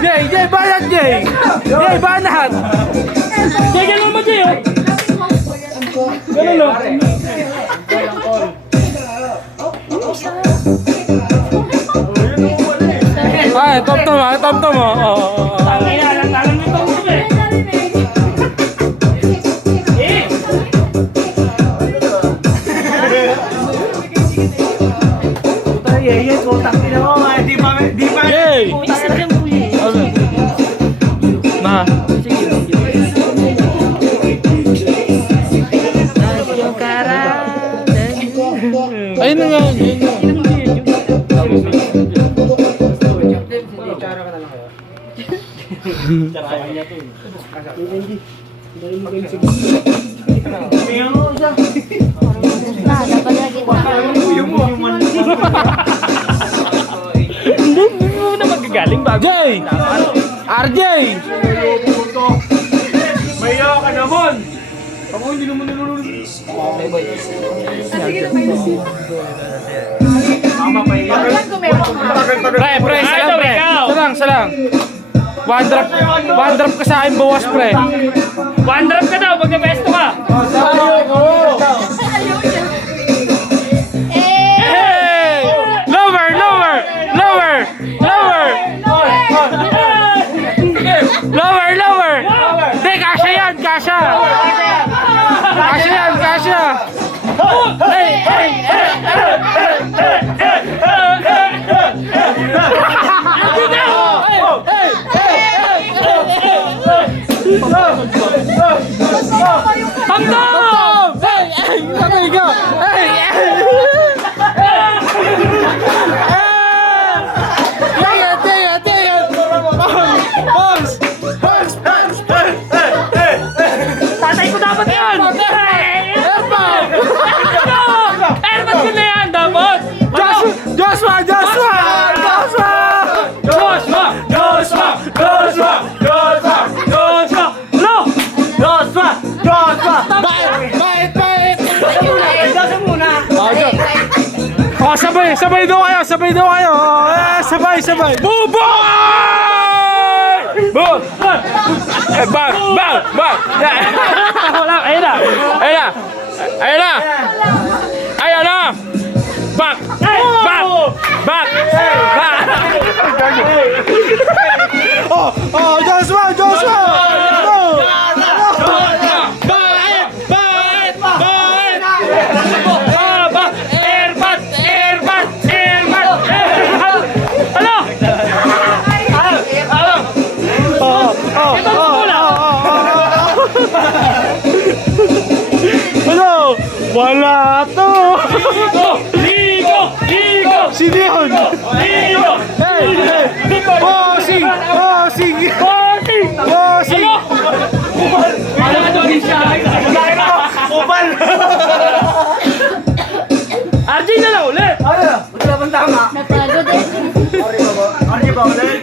Jay, banat, Jay! Jay, banat! Jay, ganun mo, Jay, oh! Ganun, oh! Ay, tom-tom, ah, tom-tom, oh! Tangina, alam mo yung tom-tom, eh! Yeye, kontak din ako. Di pa. Jay! Na. Ayun na nga. Hindi mo na magagaling bago. Jay! RJ! Maya ka naman! Ako hindi naman nilulunod. Mama pa iya. Pre, salang. One drop ka sa akin bawas, pre. One drop ka daw, pag nabesto ka. Hey! Lower! Hindi, kasha yan! Kasha yan! Tom! Hey! Go! Tatay ko dapat yan! Airpod ko na yan dapat! Joshua! Oh, sabay daw kayo! Sabay! Buboy! Bang! Ayun na! Back! Oh, Joshua! Ano? Wala to! Ligo! Sino yun? Ligo! Hey! Bossing! RJ na lang ulit! Wala bang tama? Napagod eh. RJ ba ulit?